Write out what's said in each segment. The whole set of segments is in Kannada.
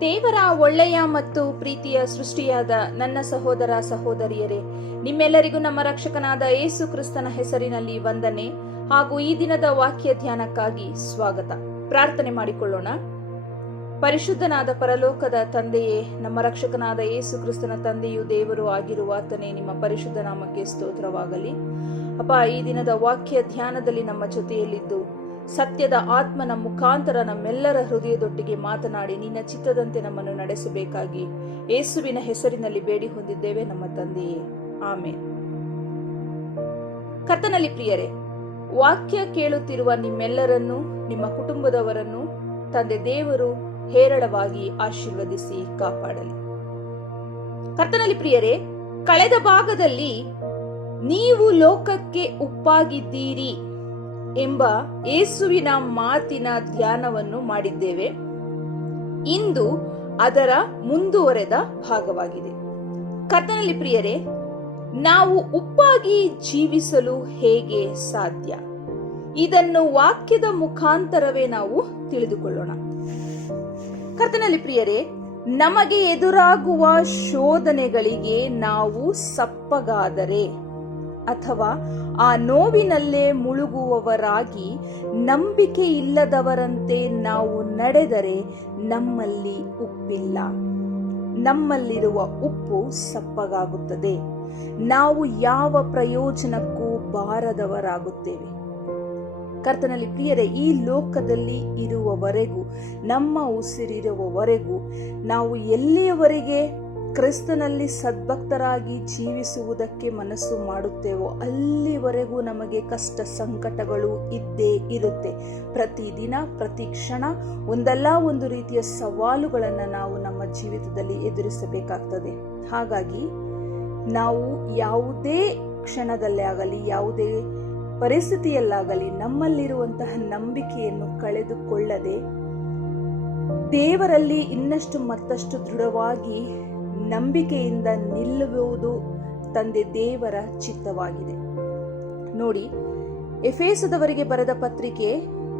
ದೇವರ ಒಳ್ಳೆಯ ಮತ್ತು ಪ್ರೀತಿಯ ಸೃಷ್ಟಿಯಾದ ನನ್ನ ಸಹೋದರ ಸಹೋದರಿಯರೇ, ನಿಮ್ಮೆಲ್ಲರಿಗೂ ನಮ್ಮ ರಕ್ಷಕನಾದ ಯೇಸು ಕ್ರಿಸ್ತನ ಹೆಸರಿನಲ್ಲಿ ವಂದನೆ ಹಾಗೂ ಈ ದಿನದ ವಾಕ್ಯ ಧ್ಯಾನಕ್ಕಾಗಿ ಸ್ವಾಗತ. ಪ್ರಾರ್ಥನೆ ಮಾಡಿಕೊಳ್ಳೋಣ. ಪರಿಶುದ್ಧನಾದ ಪರಲೋಕದ ತಂದೆಯೇ, ನಮ್ಮ ರಕ್ಷಕನಾದ ಯೇಸು ಕ್ರಿಸ್ತನ ತಂದೆಯು ದೇವರು ಆಗಿರುವ ಆತನೇ ನಿಮ್ಮ ಪರಿಶುದ್ಧ ನಾಮಕ್ಕೆ ಸ್ತೋತ್ರವಾಗಲಿ. ಅಪ್ಪ, ಈ ದಿನದ ವಾಕ್ಯ ಧ್ಯಾನದಲ್ಲಿ ನಮ್ಮ ಜೊತೆಯಲ್ಲಿದ್ದು ಸತ್ಯದ ಆತ್ಮನ ಮುಖಾಂತರ ನಮ್ಮೆಲ್ಲರ ಹೃದಯದೊಟ್ಟಿಗೆ ಮಾತನಾಡಿ ನಿನ್ನ ಚಿತ್ತದಂತೆ ನಮ್ಮನ್ನು ನಡೆಸಬೇಕಾಗಿ ಯೇಸುವಿನ ಹೆಸರಿನಲ್ಲಿ ಬೇಡಿ ಹೊಂದಿದ್ದೇವೆ, ನಮ್ಮ ತಂದೆಯೇ. ಆಮೆ ಕರ್ತನಲ್ಲಿ ಪ್ರಿಯರೇ, ವಾಕ್ಯ ಕೇಳುತ್ತಿರುವ ನಿಮ್ಮೆಲ್ಲರನ್ನು, ನಿಮ್ಮ ಕುಟುಂಬದವರನ್ನು, ತಂದೆ ದೇವರು ಹೇರಳವಾಗಿ ಆಶೀರ್ವದಿಸಿ ಕಾಪಾಡಲಿ. ಕರ್ತನಲ್ಲಿ ಪ್ರಿಯರೇ, ಕಳೆದ ಭಾಗದಲ್ಲಿ ನೀವು ಲೋಕಕ್ಕೆ ಉಪ್ಪಾಗಿದ್ದೀರಿ. ಎಂಬ ಯೇಸುವಿನ ಮಾತಿನ ಧ್ಯಾನವನ್ನು ಮಾಡಿದ್ದೇವೆ. ಇಂದು ಅದರ ಮುಂದುವರೆದ ಭಾಗವಾಗಿದೆ. ಕರ್ತನಲ್ಲಿ ಪ್ರಿಯರೇ, ನಾವು ಉಪ್ಪಾಗಿ ಜೀವಿಸಲು ಹೇಗೆ ಸಾಧ್ಯ? ಇದನ್ನು ವಾಕ್ಯದ ಮುಖಾಂತರವೇ ನಾವು ತಿಳಿದುಕೊಳ್ಳೋಣ. ಕರ್ತನಲ್ಲಿ ಪ್ರಿಯರೇ, ನಮಗೆ ಎದುರಾಗುವ ಶೋಧನೆಗಳಿಗೆ ನಾವು ಸಪ್ಪಗಾದರೆ ಅಥವಾ ಆ ನೋವಿನಲ್ಲೇ ಮುಳುಗುವವರಾಗಿ ನಂಬಿಕೆ ಇಲ್ಲದವರಂತೆ ನಾವು ನಡೆದರೆ ನಮ್ಮಲ್ಲಿ ಉಪ್ಪಿಲ್ಲ. ನಮ್ಮಲ್ಲಿರುವ ಉಪ್ಪು ಸಪ್ಪಗಾಗುತ್ತದೆ. ನಾವು ಯಾವ ಪ್ರಯೋಜನಕ್ಕೂ ಬಾರದವರಾಗುತ್ತೇವೆ. ಕರ್ತನಲ್ಲಿ ಪ್ರಿಯರೇ, ಈ ಲೋಕದಲ್ಲಿ ಇರುವವರೆಗೂ, ನಮ್ಮ ಉಸಿರಿರುವವರೆಗೂ, ನಾವು ಎಲ್ಲಿಯವರೆಗೆ ಕ್ರಿಸ್ತನಲ್ಲಿ ಸದ್ಭಕ್ತರಾಗಿ ಜೀವಿಸುವುದಕ್ಕೆ ಮನಸ್ಸು ಮಾಡುತ್ತೇವೋ, ಅಲ್ಲಿವರೆಗೂ ನಮಗೆ ಕಷ್ಟ ಸಂಕಟಗಳು ಇದ್ದೇ ಇರುತ್ತೆ. ಪ್ರತಿದಿನ ಪ್ರತಿ ಕ್ಷಣ ಒಂದಲ್ಲ ಒಂದು ರೀತಿಯ ಸವಾಲುಗಳನ್ನು ನಾವು ನಮ್ಮ ಜೀವಿತದಲ್ಲಿ ಎದುರಿಸಬೇಕಾಗ್ತದೆ. ಹಾಗಾಗಿ ನಾವು ಯಾವುದೇ ಕ್ಷಣದಲ್ಲೇ ಆಗಲಿ, ಯಾವುದೇ ಪರಿಸ್ಥಿತಿಯಲ್ಲಾಗಲಿ, ನಮ್ಮಲ್ಲಿರುವಂತಹ ನಂಬಿಕೆಯನ್ನು ಕಳೆದುಕೊಳ್ಳದೆ ದೇವರಲ್ಲಿ ಇನ್ನಷ್ಟು ಮತ್ತಷ್ಟು ದೃಢವಾಗಿ ನಂಬಿಕೆಯಿಂದ ನಿಲ್ಲುವುದು ತಂದೆ ದೇವರ ಚಿತ್ತವಾಗಿದೆ. ನೋಡಿ, ಎಫೇಸದವರಿಗೆ ಬರೆದ ಪತ್ರಿಕೆ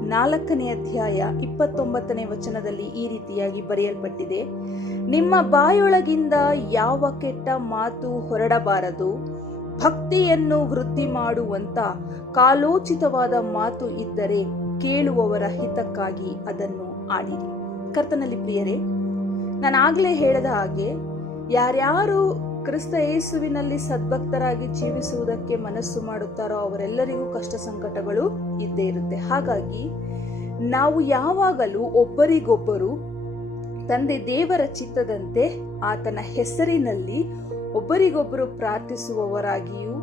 ನಾಲ್ಕನೇ ಅಧ್ಯಾಯ ಇಪ್ಪತ್ತೊಂಬತ್ತನೇ ವಚನದಲ್ಲಿ ಈ ರೀತಿಯಾಗಿ ಬರೆಯಲ್ಪಟ್ಟಿದೆ. ನಿಮ್ಮ ಬಾಯೊಳಗಿಂದ ಯಾವ ಕೆಟ್ಟ ಮಾತು ಹೊರಡಬಾರದು, ಭಕ್ತಿಯನ್ನು ವೃದ್ಧಿ ಮಾಡುವಂತ ಕಾಲೋಚಿತವಾದ ಮಾತು ಇದ್ದರೆ ಕೇಳುವವರ ಹಿತಕ್ಕಾಗಿ ಅದನ್ನು ಆಡಿರಿ. ಕರ್ತನಲ್ಲಿ ಪ್ರಿಯರೇ ನಾನು ಆಗ್ಲೇ ಹೇಳಿದ ಹಾಗೆ ಯಾರ್ಯಾರು ಕ್ರಿಸ್ತ ಯೇಸುವಿನಲ್ಲಿ ಸದ್ಭಕ್ತರಾಗಿ ಜೀವಿಸುವುದಕ್ಕೆ ಮನಸ್ಸು ಮಾಡುತ್ತಾರೋ ಅವರೆಲ್ಲರಿಗೂ ಕಷ್ಟ ಸಂಕಟಗಳು ಇದ್ದೇ ಇರುತ್ತೆ. ಹಾಗಾಗಿ ನಾವು ಯಾವಾಗಲೂ ಒಬ್ಬರಿಗೊಬ್ಬರು ತಂದೆ ದೇವರ ಚಿತ್ತದಂತೆ ಆತನ ಹೆಸರಿನಲ್ಲಿ ಒಬ್ಬರಿಗೊಬ್ಬರು ಪ್ರಾರ್ಥಿಸುವವರಾಗಿಯೂ,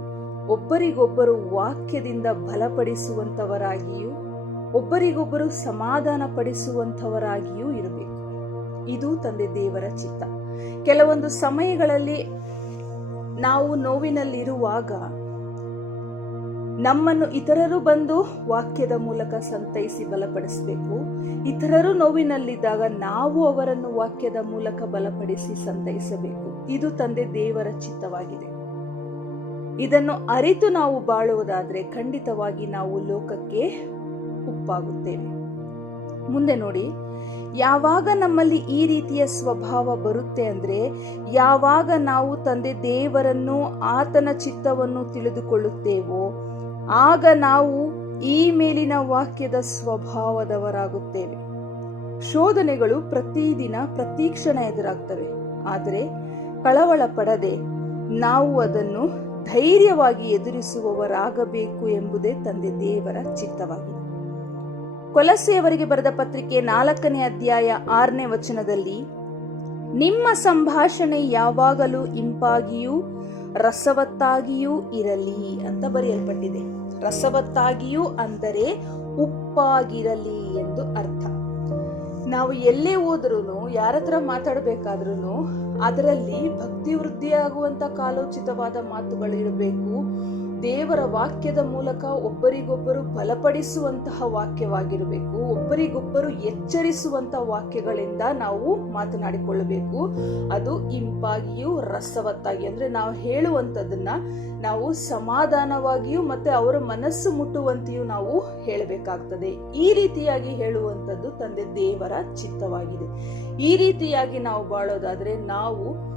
ಒಬ್ಬರಿಗೊಬ್ಬರು ವಾಕ್ಯದಿಂದ ಬಲಪಡಿಸುವಂಥವರಾಗಿಯೂ, ಒಬ್ಬರಿಗೊಬ್ಬರು ಸಮಾಧಾನ ಪಡಿಸುವಂತವರಾಗಿಯೂ ಇರಬೇಕು. ಇದು ತಂದೆ ದೇವರ ಚಿತ್ತ. ಕೆಲವೊಂದು ಸಮಯಗಳಲ್ಲಿ ನಾವು ನೋವಿನಲ್ಲಿರುವಾಗ ನಮ್ಮನ್ನು ಇತರರು ಬಂದು ವಾಕ್ಯದ ಮೂಲಕ ಸಂತೈಸಿ ಬಲಪಡಿಸಬೇಕು. ಇತರರು ನೋವಿನಲ್ಲಿದ್ದಾಗ ನಾವು ಅವರನ್ನು ವಾಕ್ಯದ ಮೂಲಕ ಬಲಪಡಿಸಿ ಸಂತೈಸಬೇಕು. ಇದು ತಂದೆ ದೇವರ ಚಿತ್ತವಾಗಿದೆ. ಇದನ್ನು ಅರಿತು ನಾವು ಬಾಳುವುದಾದ್ರೆ ಖಂಡಿತವಾಗಿ ನಾವು ಲೋಕಕ್ಕೆ ಉಪ್ಪಾಗುತ್ತೇವೆ. ಮುಂದೆ ನೋಡಿ. ಯಾವಾಗ ನಮ್ಮಲ್ಲಿ ಈ ರೀತಿಯ ಸ್ವಭಾವ ಬರುತ್ತೆ ಅಂದ್ರೆ ಯಾವಾಗ ನಾವು ತಂದೆ ದೇವರನ್ನು ಆತನ ಚಿತ್ತವನ್ನು ತಿಳಿದುಕೊಳ್ಳುತ್ತೇವೋ, ಆಗ ನಾವು ಈ ಮೇಲಿನ ವಾಕ್ಯದ ಸ್ವಭಾವದವರಾಗುತ್ತೇವೆ. ಶೋಧನೆಗಳು ಪ್ರತಿದಿನ ಪ್ರತೀಕ್ಷಣ ಎದುರಾಗ್ತವೆ. ಆದರೆ ಕಳವಳ ಪಡದೆ ನಾವು ಅದನ್ನು ಧೈರ್ಯವಾಗಿ ಎದುರಿಸುವವರಾಗಬೇಕು ಎಂಬುದೇ ತಂದೆ ದೇವರ ಚಿತ್ತವಾಗಿದೆ. ಕೊಲಸೆಯವರಿಗೆ ಬರೆದ ಪತ್ರಿಕೆ ನಾಲ್ಕನೇ ಅಧ್ಯಾಯ ಆರನೇ ವಚನದಲ್ಲಿ, ನಿಮ್ಮ ಸಂಭಾಷಣೆ ಯಾವಾಗಲೂ ಇಂಪಾಗಿಯೂ ರಸವತ್ತಾಗಿಯೂ ಇರಲಿ ಅಂತ ಬರೆಯಲ್ಪಟ್ಟಿದೆ. ರಸವತ್ತಾಗಿಯೂ ಅಂದರೆ ಉಪ್ಪಾಗಿರಲಿ ಎಂದು ಅರ್ಥ. ನಾವು ಎಲ್ಲೇ ಹೋದ್ರೂ ಯಾರ ಹತ್ರ ಮಾತಾಡಬೇಕಾದ್ರೂ ಅದರಲ್ಲಿ ಭಕ್ತಿ ವೃದ್ಧಿಯಾಗುವಂತ ಕಾಲೋಚಿತವಾದ ಮಾತುಗಳಿರಬೇಕು. ದೇವರ ವಾಕ್ಯದ ಮೂಲಕ ಒಬ್ಬರಿಗೊಬ್ಬರು ಬಲಪಡಿಸುವಂತಹ ವಾಕ್ಯವಾಗಿರಬೇಕು, ಒಬ್ಬರಿಗೊಬ್ಬರು ಎಚ್ಚರಿಸುವಂತಹ ವಾಕ್ಯಗಳಿಂದ ನಾವು ಮಾತನಾಡಿಕೊಳ್ಳಬೇಕು. ಅದು ಇಂಪಾಗಿಯೂ ರಸವತ್ತಾಗಿ, ಅಂದರೆ ನಾವು ಹೇಳುವಂಥದ್ದನ್ನ ನಾವು ಸಮಾಧಾನವಾಗಿಯೂ ಮತ್ತೆ ಅವರ ಮನಸ್ಸು ಮುಟ್ಟುವಂತೆಯೂ ನಾವು ಹೇಳಬೇಕಾಗ್ತದೆ. ಈ ರೀತಿಯಾಗಿ ಹೇಳುವಂಥದ್ದು ತಂದೆ ದೇವರ ಚಿತ್ತವಾಗಿದೆ. ಈ ರೀತಿಯಾಗಿ ನಾವು ಬಾಳೋದಾದ್ರೆ ನಾವು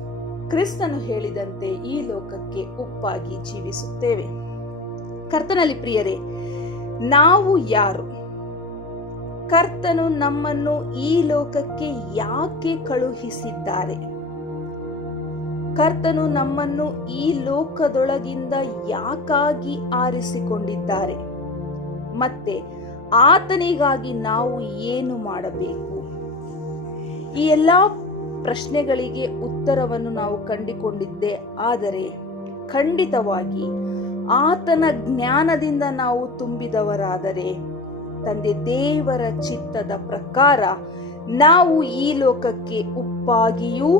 ಕ್ರಿಸ್ತನು ಹೇಳಿದಂತೆ ಈ ಲೋಕಕ್ಕೆ ಉಪ್ಪಾಗಿ ಜೀವಿಸುತ್ತೇವೆ. ಕರ್ತನಲ್ಲಿ ಪ್ರಿಯರೇ, ನಾವು ಯಾರು? ಕರ್ತನು ನಮ್ಮನ್ನು ಈ ಲೋಕಕ್ಕೆ ಯಾಕೆ ಕಳುಹಿಸಿದ್ದಾರೆ? ಕರ್ತನು ನಮ್ಮನ್ನು ಈ ಲೋಕದೊಳಗಿಂದ ಯಾಕಾಗಿ ಆರಿಸಿಕೊಂಡಿದ್ದಾರೆ? ಮತ್ತೆ ಆತನಿಗಾಗಿ ನಾವು ಏನು ಮಾಡಬೇಕು? ಈ ಎಲ್ಲ ಪ್ರಶ್ನೆಗಳಿಗೆ ಉತ್ತರವನ್ನು ನಾವು ಕಂಡುಕೊಂಡಿದ್ದೆ. ಆದರೆ ಖಂಡಿತವಾಗಿ ಆತನ ಜ್ಞಾನದಿಂದ ನಾವು ತುಂಬಿದವರಾದರೆ ತಂದೆ ದೇವರ ಚಿತ್ತದ ಪ್ರಕಾರ ನಾವು ಈ ಲೋಕಕ್ಕೆ ಉಪ್ಪಾಗಿಯೂ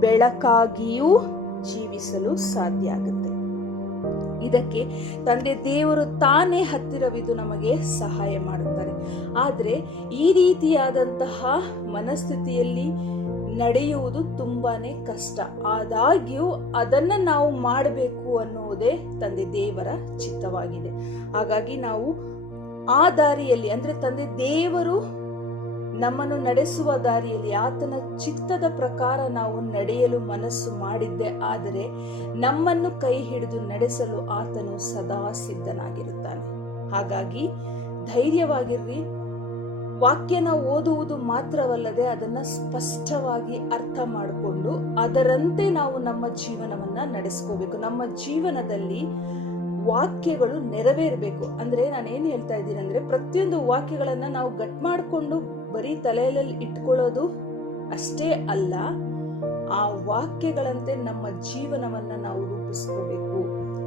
ಬೆಳಕಾಗಿಯೂ ಜೀವಿಸಲು ಸಾಧ್ಯ ಆಗುತ್ತೆ. ಇದಕ್ಕೆ ತಂದೆ ದೇವರು ತಾನೇ ಹತ್ತಿರವಿದ್ದು ನಮಗೆ ಸಹಾಯ ಮಾಡುತ್ತಾರೆ. ಆದರೆ ಈ ರೀತಿಯಾದಂತಹ ಮನಸ್ಥಿತಿಯಲ್ಲಿ ನಡೆಯುವುದು ತುಂಬಾನೇ ಕಷ್ಟ. ಆದಾಗ್ಯೂ ಅದನ್ನ ನಾವು ಮಾಡಬೇಕು ಅನ್ನುವುದೇ ತಂದೆ ದೇವರ ಚಿತ್ತವಾಗಿದೆ. ಹಾಗಾಗಿ ನಾವು ಆ ದಾರಿಯಲ್ಲಿ, ಅಂದ್ರೆ ತಂದೆ ದೇವರು ನಮ್ಮನ್ನು ನಡೆಸುವ ದಾರಿಯಲ್ಲಿ ಆತನ ಚಿತ್ತದ ಪ್ರಕಾರ ನಾವು ನಡೆಯಲು ಮನಸ್ಸು ಮಾಡಿದ್ದೆ ಆದರೆ ನಮ್ಮನ್ನು ಕೈ ಹಿಡಿದು ನಡೆಸಲು ಆತನು ಸದಾ ಸಿದ್ಧನಾಗಿರುತ್ತಾನೆ. ಹಾಗಾಗಿ ಧೈರ್ಯವಾಗಿರ್ರಿ. ವಾಕ್ಯನ ಓದುವುದು ಮಾತ್ರವಲ್ಲದೆ ಅದನ್ನ ಸ್ಪಷ್ಟವಾಗಿ ಅರ್ಥ ಮಾಡಿಕೊಂಡು ಅದರಂತೆ ನಾವು ನಮ್ಮ ಜೀವನವನ್ನ ನಡೆಸ್ಕೋಬೇಕು. ನಮ್ಮ ಜೀವನದಲ್ಲಿ ವಾಕ್ಯಗಳು ನೆರವೇರಬೇಕು. ಅಂದ್ರೆ ನಾನು ಏನ್ ಹೇಳ್ತಾ ಇದ್ದೀನಿ ಅಂದ್ರೆ ಪ್ರತಿಯೊಂದು ವಾಕ್ಯಗಳನ್ನ ನಾವು ಗಟ್ ಮಾಡಿಕೊಂಡು ಬರೀ ತಲೆಯಲ್ಲಿ ಇಟ್ಕೊಳ್ಳೋದು ಅಷ್ಟೇ ಅಲ್ಲ, ಆ ವಾಕ್ಯಗಳಂತೆ ನಮ್ಮ ಜೀವನವನ್ನ ನಾವು ರೂಪಿಸ್ಕೋಬೇಕು.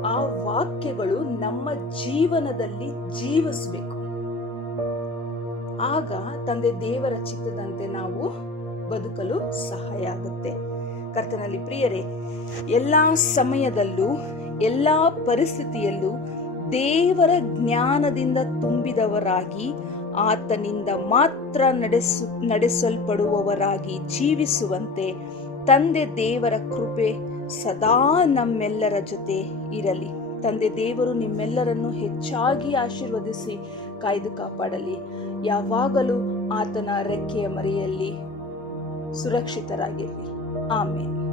ಆ ವಾಕ್ಯಗಳು ನಮ್ಮ ಜೀವನದಲ್ಲಿ ಜೀವಿಸ್ಬೇಕು. ಆಗ ತಂದೆ ದೇವರ ಚಿತ್ತದಂತೆ ನಾವು ಬದುಕಲು ಸಹಾಯ ಆಗುತ್ತೆ. ಕರ್ತನಲ್ಲಿ ಪ್ರಿಯರೇ, ಎಲ್ಲ ಸಮಯದಲ್ಲೂ, ಎಲ್ಲ ಪರಿಸ್ಥಿತಿಯಲ್ಲೂ ದೇವರ ಜ್ಞಾನದಿಂದ ತುಂಬಿದವರಾಗಿ, ಆತನಿಂದ ಮಾತ್ರ ನಡೆಸು, ನಡೆಸಲ್ಪಡುವವರಾಗಿ ಜೀವಿಸುವಂತೆ ತಂದೆ ದೇವರ ಕೃಪೆ ಸದಾ ನಮ್ಮೆಲ್ಲರ ಜೊತೆ ಇರಲಿ. ತಂದೆ ದೇವರು ನಿಮ್ಮೆಲ್ಲರನ್ನು ಹೆಚ್ಚಾಗಿ ಆಶೀರ್ವದಿಸಿ ಕಾಯ್ದು ಕಾಪಾಡಲಿ. ಯಾವಾಗಲೂ ಆತನ ರೆಕ್ಕೆಯ ಮರೆಯಲ್ಲಿ ಸುರಕ್ಷಿತರಾಗಿರಲಿ ಆಮೇಲೆ